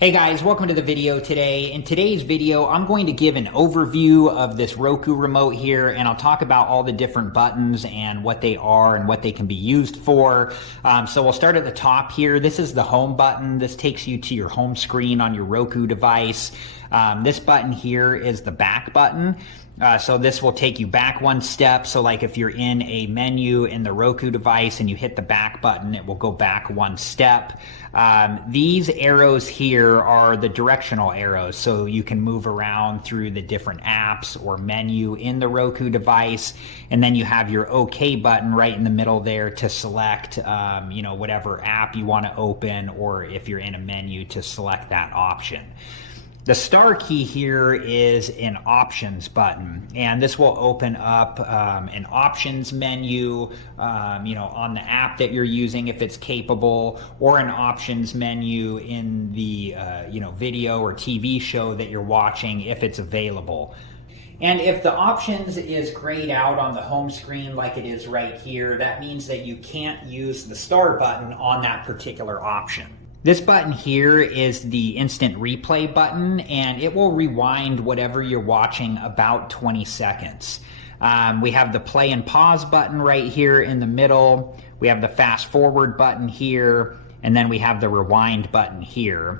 Hey guys, welcome to the video today. In today's video, I'm going to give an overview of this Roku remote here, and I'll talk about all the different buttons and what they are and what they can be used for. So we'll start at the top here. This is the home button. This takes you to your home screen on your Roku device. This button here is the back button. So this will take you back one step. So like if you're in a menu in the Roku device and you hit the back button, it will go back one step. These arrows here are the directional arrows. So you can move around through the different apps or menu in the Roku device. And then you have your OK button right in the middle there to select, whatever app you want to open, or if you're in a menu to select that option. The star key here is an options button, and this will open up an options menu, on the app that you're using if it's capable, or an options menu in the video or TV show that you're watching if it's available. And if the options is grayed out on the home screen like it is right here, that means that you can't use the star button on that particular option. This button here is the instant replay button, and it will rewind whatever you're watching about 20 seconds. We have the play and pause button right here in the middle. We have the fast forward button here, and then we have the rewind button here.